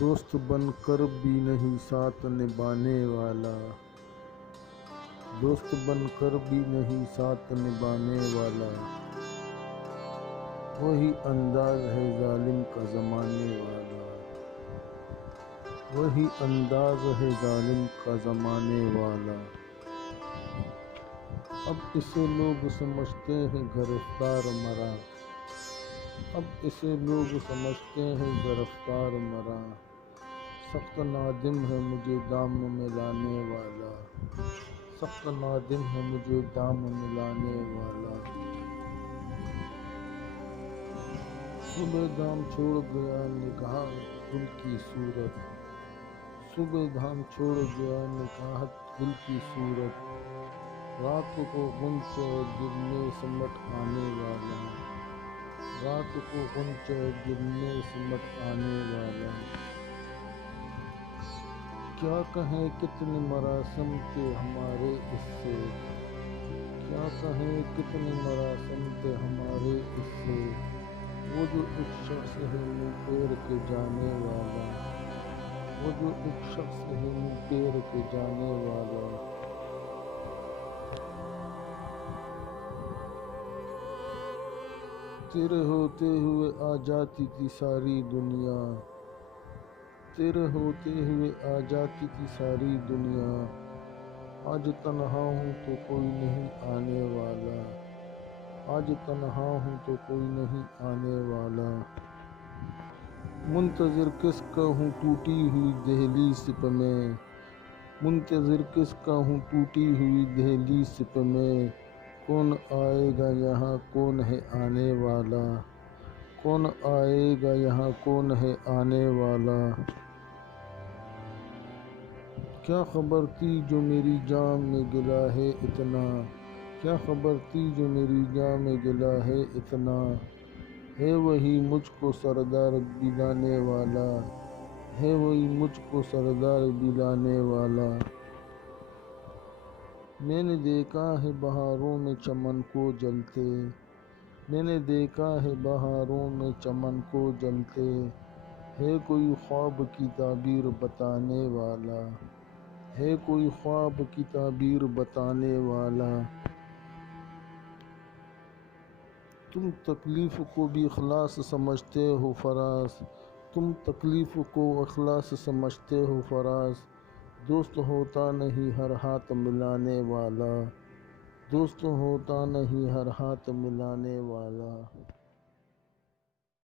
دوست بن کر بھی نہیں ساتھ نبھانے والا، دوست بن کر بھی نہیں ساتھ نبھانے والا، وہی انداز ہے ظالم کا زمانے والا، وہی انداز ہے ظالم کا زمانے والا۔ اب اسے لوگ سمجھتے ہیں گرفتار مرا، اب اسے لوگ سمجھتے ہیں گرفتار مرا، سخت نادم ہے مجھے دام میں لانے والا، سخت نادم ہے مجھے دام میں لانے والا۔ صبح دام چھوڑ گیا نگاہ گل کی صورت، صبح دام چھوڑ گیا نگاہ گل کی صورت، رات کو غنچہ دل میں سمٹ آنے والا، رات کو غنچہ دل میں سمٹ آنے والا۔ کیا کہیں کتنے مراسم تھے ہمارے اس سے، کیا کہیں کتنے مراسم تھے ہمارے اس سے، وہ جو ایک شخص ہے منہ پھیر کے جانے والا، وہ جو ایک شخص ہے منہ پھیر کے جانے والا۔ تیرے ہوتے ہوئے آ جاتی تھی ساری دنیا، تیرے ہوتے ہوئے آ جاتی تھی ساری دنیا، آج تنہا ہوں تو کوئی نہیں آنے والا، آج تنہا ہوں تو کوئی نہیں آنے والا۔ منتظر کس کا ہوں ٹوٹی ہوئی دہلیز پہ میں، منتظر کس کا ہوں ٹوٹی ہوئی دہلیز پہ میں، کون آئے گا یہاں کون ہے آنے والا، کون آئے گا یہاں کون ہے آنے والا۔ کیا خبر تھی جو میری جان میں گلا ہے اتنا، کیا خبر تھی جو میری جان میں گلا ہے اتنا، ہے وہی مجھ کو سردار دلانے والا، ہے وہی مجھ کو سردار دلانے والا۔ میں نے دیکھا ہے بہاروں میں چمن کو جلتے، میں نے دیکھا ہے بہاروں میں چمن کو جلتے، ہے کوئی خواب کی تعبیر بتانے والا، ہے کوئی خواب کی تعبیر بتانے والا۔ تم تکلیف کو بھی اخلاص سمجھتے ہو فراز، تم تکلیف کو اخلاص سمجھتے ہو فراز، دوست ہوتا نہیں ہر ہاتھ ملانے والا، دوست ہوتا نہیں ہر ہاتھ ملانے والا۔